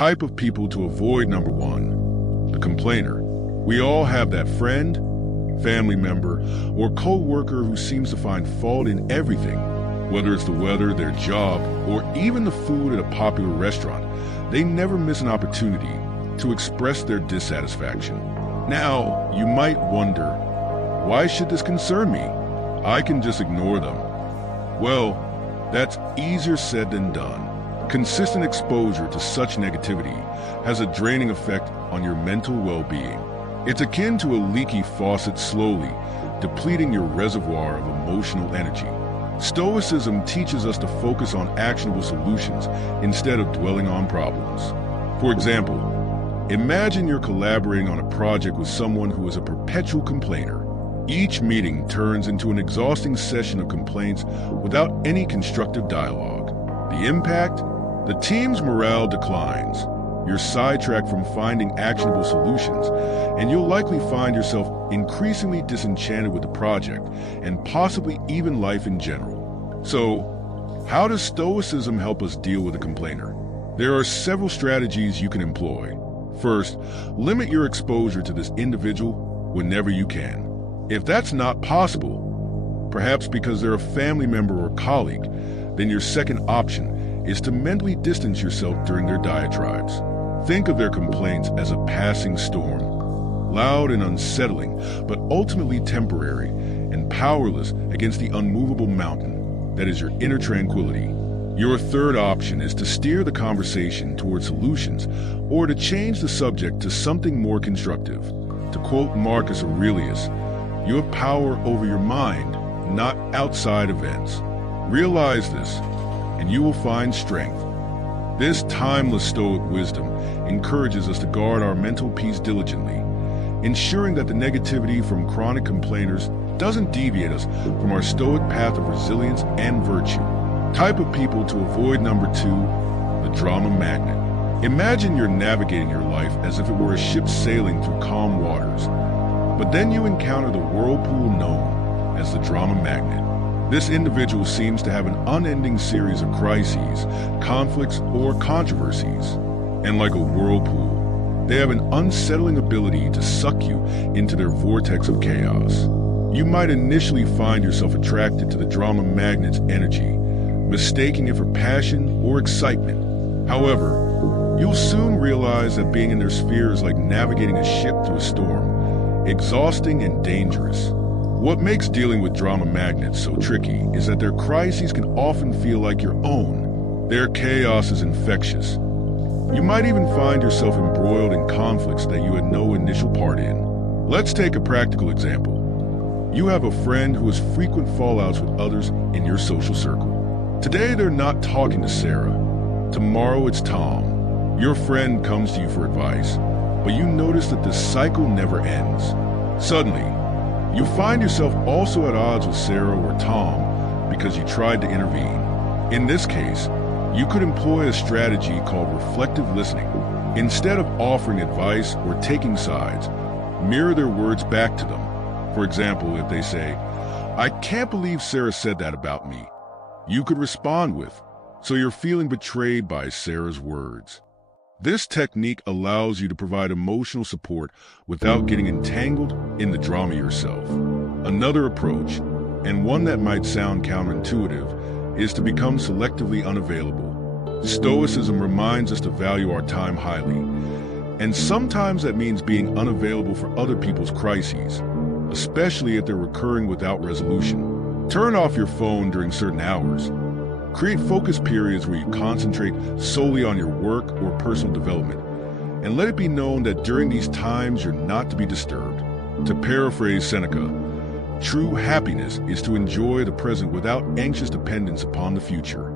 Type of people to avoid: number one, the complainer. We all have that friend, family member, or co-worker who seems to find fault in everything. Whether it's the weather, their job, or even the food at a popular restaurant, they never miss an opportunity to express their dissatisfaction. Now, you might wonder, why should this concern me? I can just ignore them. Well, that's easier said than done. Consistent exposure to such negativity has a draining effect on your mental well-being. It's akin to a leaky faucet slowly depleting your reservoir of emotional energy. Stoicism teaches us to focus on actionable solutions instead of dwelling on problems. For example, imagine you're collaborating on a project with someone who is a perpetual complainer. Each meeting turns into an exhausting session of complaints without any constructive dialogue. The impact? The team's morale declines. You're sidetracked from finding actionable solutions, and you'll likely find yourself increasingly disenchanted with the project and possibly even life in general. So, how does Stoicism help us deal with a complainer? There are several strategies you can employ. First, limit your exposure to this individual whenever you can. If that's not possible, perhaps because they're a family member or colleague, then your second option is to mentally distance yourself during their diatribes. Think of their complaints as a passing storm, loud and unsettling, but ultimately temporary and powerless against the unmovable mountain that is your inner tranquility. Your third option is to steer the conversation toward solutions or to change the subject to something more constructive. To quote Marcus Aurelius, you have power over your mind, not outside events. Realize this, and you will find strength. This timeless Stoic wisdom encourages us to guard our mental peace diligently, ensuring that the negativity from chronic complainers doesn't deviate us from our Stoic path of resilience and virtue. Type of people to avoid: number two, the drama magnet. Imagine you're navigating your life as if it were a ship sailing through calm waters, but then you encounter the whirlpool known as the drama magnet. This individual seems to have an unending series of crises, conflicts, or controversies. And like a whirlpool, they have an unsettling ability to suck you into their vortex of chaos. You might initially find yourself attracted to the drama magnet's energy, mistaking it for passion or excitement. However, you'll soon realize that being in their sphere is like navigating a ship through a storm, exhausting and dangerous. What makes dealing with drama magnets so tricky is that their crises can often feel like your own. Their chaos is infectious. You might even find yourself embroiled in conflicts that you had no initial part in. Let's take a practical example. You have a friend who has frequent fallouts with others in your social circle. Today they're not talking to Sarah. Tomorrow it's Tom. Your friend comes to you for advice, but you notice that this cycle never ends. Suddenly, you find yourself also at odds with Sarah or Tom because you tried to intervene. In this case, you could employ a strategy called reflective listening. Instead of offering advice or taking sides, mirror their words back to them. For example, if they say, "I can't believe Sarah said that about me," you could respond with, "So you're feeling betrayed by Sarah's words." This technique allows you to provide emotional support without getting entangled in the drama yourself. Another approach, and one that might sound counterintuitive, is to become selectively unavailable. Stoicism reminds us to value our time highly, and sometimes that means being unavailable for other people's crises, especially if they're recurring without resolution. Turn off your phone during certain hours. Create focus periods where you concentrate solely on your work or personal development, and let it be known that during these times you're not to be disturbed. To paraphrase Seneca, true happiness is to enjoy the present without anxious dependence upon the future.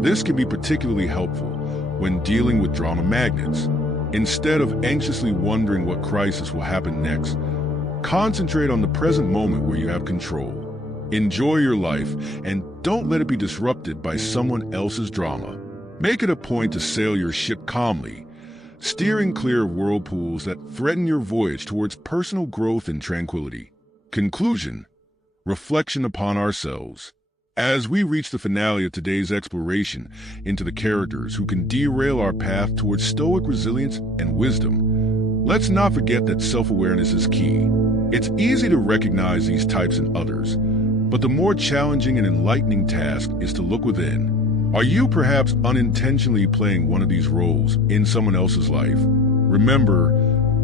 This can be particularly helpful when dealing with drama magnets. Instead of anxiously wondering what crisis will happen next, concentrate on the present moment where you have control. Enjoy your life and don't let it be disrupted by someone else's drama. Make it a point to sail your ship calmly, steering clear of whirlpools that threaten your voyage towards personal growth and tranquility. Conclusion: reflection upon ourselves. As we reach the finale of today's exploration into the characters who can derail our path towards Stoic resilience and wisdom, let's not forget that self-awareness is key. It's easy to recognize these types in others, but the more challenging and enlightening task is to look within. Are you perhaps unintentionally playing one of these roles in someone else's life? Remember,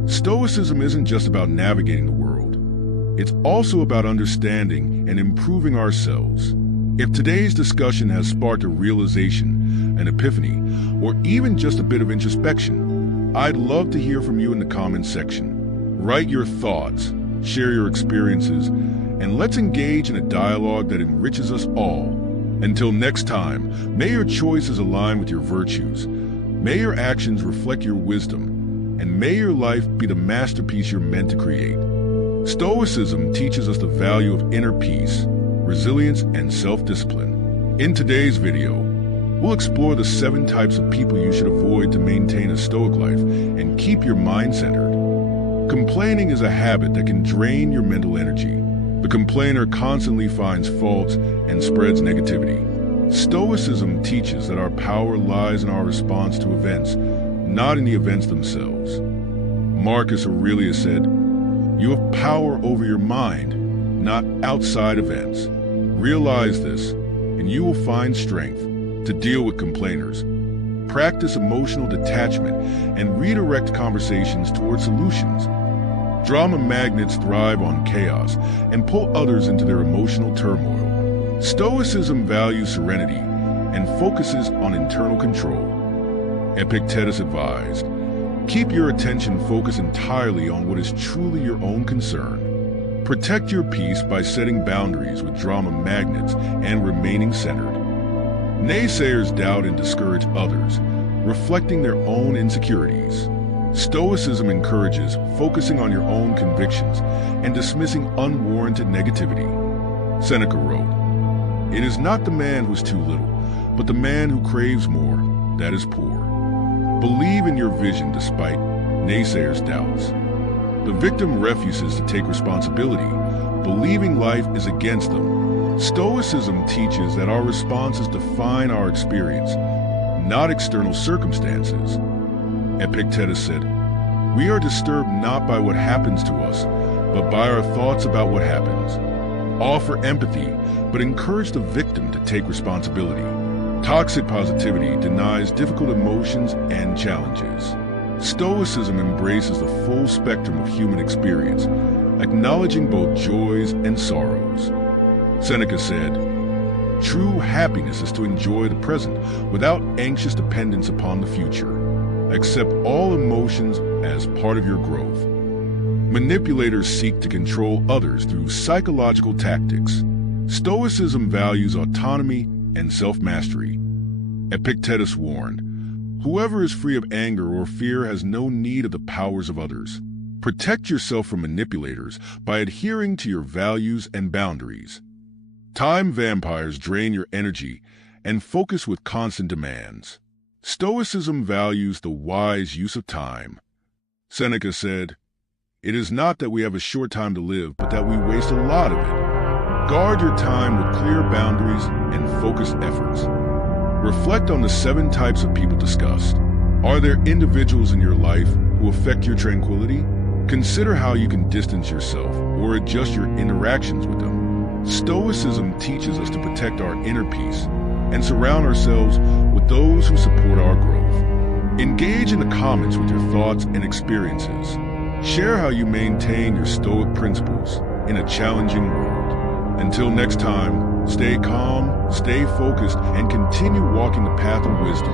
Stoicism isn't just about navigating the world. It's also about understanding and improving ourselves. If today's discussion has sparked a realization, an epiphany, or even just a bit of introspection, I'd love to hear from you in the comments section. Write your thoughts, share your experiences, and let's engage in a dialogue that enriches us all. Until next time, may your choices align with your virtues, may your actions reflect your wisdom, and may your life be the masterpiece you're meant to create. Stoicism teaches us the value of inner peace, resilience, and self-discipline. In today's video, we'll explore the 7 types of people you should avoid to maintain a Stoic life and keep your mind centered. Complaining is a habit that can drain your mental energy. The complainer constantly finds faults and spreads negativity. Stoicism teaches that our power lies in our response to events, not in the events themselves. Marcus Aurelius said, "You have power over your mind, not outside events." Realize this, and you will find strength to deal with complainers. Practice emotional detachment and redirect conversations toward solutions. Drama magnets thrive on chaos and pull others into their emotional turmoil. Stoicism values serenity and focuses on internal control. Epictetus advised, "Keep your attention focused entirely on what is truly your own concern." Protect your peace by setting boundaries with drama magnets and remaining centered. Naysayers doubt and discourage others, reflecting their own insecurities. Stoicism encourages focusing on your own convictions and dismissing unwarranted negativity. Seneca wrote, "It is not the man who is too little, but the man who craves more that is poor." Believe in your vision despite naysayers' doubts. The victim refuses to take responsibility, believing life is against them. Stoicism teaches that our responses define our experience, not external circumstances. Epictetus said, "We are disturbed not by what happens to us, but by our thoughts about what happens." Offer empathy, but encourage the victim to take responsibility. Toxic positivity denies difficult emotions and challenges. Stoicism embraces the full spectrum of human experience, acknowledging both joys and sorrows. Seneca said, "True happiness is to enjoy the present without anxious dependence upon the future. Accept all emotions as part of your growth." Manipulators seek to control others through psychological tactics. Stoicism values autonomy and self-mastery. Epictetus warned, "Whoever is free of anger or fear has no need of the powers of others." Protect yourself from manipulators by adhering to your values and boundaries. Time vampires drain your energy and focus with constant demands. Stoicism values the wise use of time. Seneca said, "It is not that we have a short time to live, but that we waste a lot of it." Guard your time with clear boundaries and focused efforts. Reflect on the 7 types of people discussed. Are there individuals in your life who affect your tranquility? Consider how you can distance yourself or adjust your interactions with them. Stoicism teaches us to protect our inner peace and surround ourselves with those who support our growth. Engage in the comments with your thoughts and experiences. Share how you maintain your Stoic principles in a challenging world. Until next time, stay calm, stay focused, and continue walking the path of wisdom.